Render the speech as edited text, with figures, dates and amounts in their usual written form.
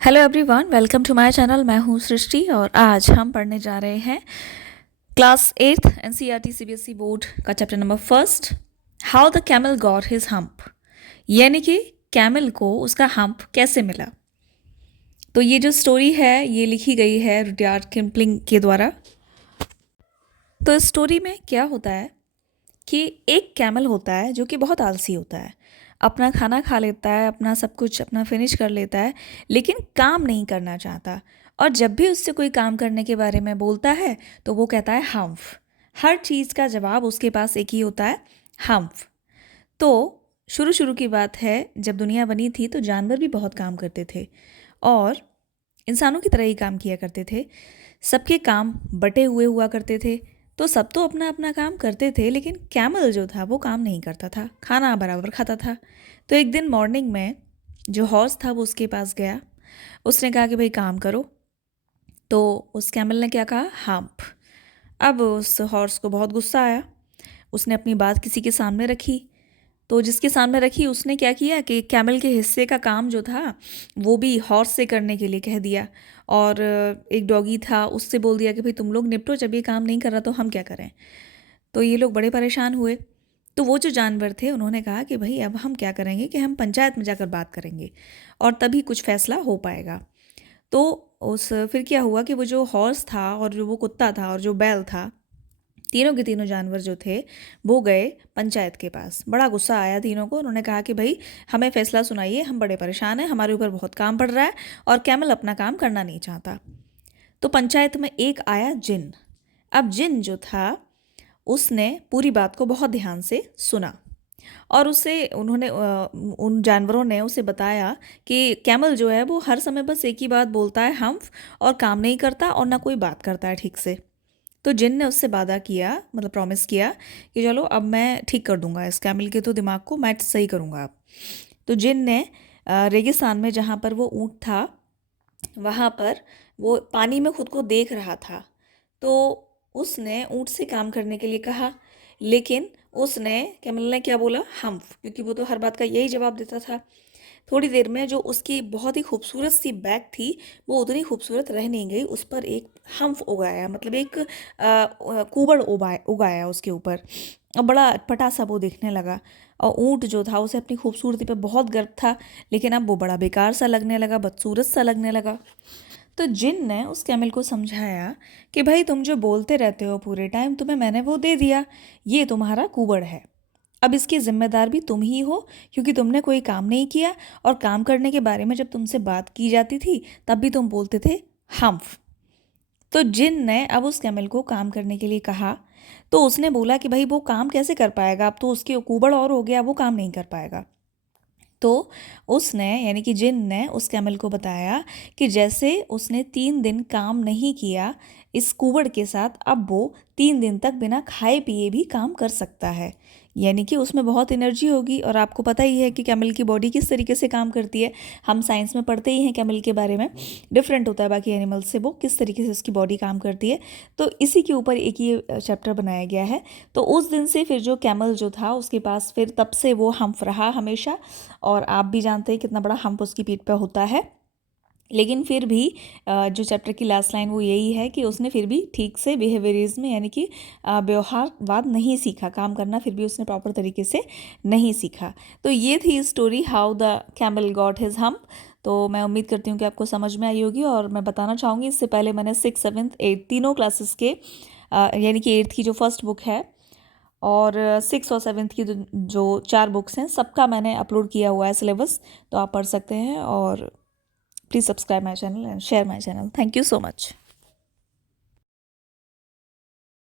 Hello everyone, welcome to my channel. मैं हूँ सृष्टि और आज हम पढ़ने जा रहे हैं class 8th NCERT CBSE board का chapter number first, how the camel got his hump. यानी कि कैमल को उसका हम्प कैसे मिला। तो ये जो स्टोरी है ये लिखी गई है रुडयार्ड किपलिंग के द्वारा। तो इस स्टोरी में क्या होता है कि एक कैमल होता है जो कि बहुत आलसी होता है, अपना खाना खा लेता है, अपना सब कुछ अपना फिनिश कर लेता है, लेकिन काम नहीं करना चाहता। और जब भी उससे कोई काम करने के बारे में बोलता है तो वो कहता है हम्फ। हर चीज़ का जवाब उसके पास एक ही होता है, हम्फ। तो शुरू शुरू की बात है, जब दुनिया बनी थी तो जानवर भी बहुत काम करते थे और इंसानों की तरह ही काम किया करते थे। सबके काम बटे हुए हुआ करते थे, तो सब तो अपना अपना काम करते थे, लेकिन कैमल जो था वो काम नहीं करता था, खाना बराबर खाता था। तो एक दिन मॉर्निंग में जो हॉर्स था वो उसके पास गया। उसने कहा कि भाई काम करो। तो उस कैमल ने क्या कहा, हम्प। अब उस हॉर्स को बहुत गुस्सा आया। उसने अपनी बात किसी के सामने रखी। तो जिसके सामने रखी उसने क्या किया कि कैमल के हिस्से का काम जो था वो भी हॉर्स से करने के लिए कह दिया। और एक डॉगी था, उससे बोल दिया कि भाई तुम लोग निपटो, जब ये काम नहीं कर रहा तो हम क्या करें। तो ये लोग बड़े परेशान हुए। तो वो जो जानवर थे उन्होंने कहा कि भाई अब हम क्या करेंगे कि हम पंचायत में जाकर बात करेंगे और तभी कुछ फैसला हो पाएगा। तो उस फिर क्या हुआ कि वो जो हॉर्स था और जो वो कुत्ता था और जो बैल था, तीनों के तीनों जानवर जो थे वो गए पंचायत के पास। बड़ा गुस्सा आया तीनों को। उन्होंने कहा कि भाई हमें फैसला सुनाइए, हम बड़े परेशान हैं, हमारे ऊपर बहुत काम पड़ रहा है और कैमल अपना काम करना नहीं चाहता। तो पंचायत में एक आया जिन। अब जिन जो था उसने पूरी बात को बहुत ध्यान से सुना और उन जानवरों ने उसे बताया कि कैमल जो है वो हर समय बस एक ही बात बोलता है, हम्फ, और काम नहीं करता और ना कोई बात करता है ठीक से। तो जिन ने उससे वादा किया, मतलब प्रॉमिस किया कि चलो अब मैं ठीक कर दूंगा इस कैमल के तो दिमाग को मैं सही करूंगा अब। तो जिन ने रेगिस्तान में जहाँ पर वो ऊँट था वहाँ पर वो पानी में खुद को देख रहा था। तो उसने ऊँट से काम करने के लिए कहा, लेकिन उसने कैमल ने क्या बोला, हम्फ, क्योंकि वो तो हर बात का यही जवाब देता था। थोड़ी देर में जो उसकी बहुत ही खूबसूरत सी बैग थी वो उतनी खूबसूरत रह नहीं गई, उस पर एक हम्फ उगाया, मतलब एक कुबड़ उगाया उसके ऊपर और बड़ा अटपटा सा वो दिखने लगा। और ऊँट जो था उसे अपनी खूबसूरती पे बहुत गर्व था, लेकिन अब वो बड़ा बेकार सा लगने लगा, बदसूरत सा लगने लगा। तो जिन ने उस कैमल को समझाया कि भाई तुम जो बोलते रहते हो पूरे टाइम, तुम्हें मैंने वो दे दिया, ये तुम्हारा कुबड़ है, अब इसकी जिम्मेदार भी तुम ही हो, क्योंकि तुमने कोई काम नहीं किया और काम करने के बारे में जब तुमसे बात की जाती थी तब भी तुम बोलते थे हम्फ। तो जिन ने अब उस कैमल को काम करने के लिए कहा। तो उसने बोला कि भाई वो काम कैसे कर पाएगा, अब तो उसके कुबड़ और हो गया, वो काम नहीं कर पाएगा। तो उसने यानी कि जिन ने उस कैमल को बताया कि जैसे उसने 3 दिन काम नहीं किया इस कुबड़ के साथ, अब वो 3 दिन तक बिना खाए पिए भी काम कर सकता है। यानी कि उसमें बहुत एनर्जी होगी। और आपको पता ही है कि कैमल की बॉडी किस तरीके से काम करती है, हम साइंस में पढ़ते ही हैं कैमल के बारे में। डिफरेंट होता है बाकी एनिमल्स से, वो किस तरीके से उसकी बॉडी काम करती है। तो इसी के ऊपर एक ये चैप्टर बनाया गया है। तो उस दिन से फिर जो कैमल जो था उसके पास फिर तब से वो हम्फ रहा हमेशा। और आप भी जानते हैं कितना बड़ा हम्प उसकी पीठ पे होता है। लेकिन फिर भी जो चैप्टर की लास्ट लाइन वो यही है कि उसने फिर भी ठीक से बिहेवियरिज्म यानी कि व्यवहारवाद नहीं सीखा, काम करना फिर भी उसने प्रॉपर तरीके से नहीं सीखा। तो ये थी story, how the camel got his hump. तो मैं उम्मीद करती हूँ कि आपको समझ में आई होगी। और मैं बताना चाहूँगी, इससे पहले मैंने 6th 7th 8th तीनों क्लासेस के यानी कि 8th की जो फर्स्ट बुक है और 6th और 7th की जो 4 बुक्स हैं सबका मैंने अपलोड किया हुआ है सिलेबस, तो आप पढ़ सकते हैं। और please subscribe my channel and share my channel. Thank you so much.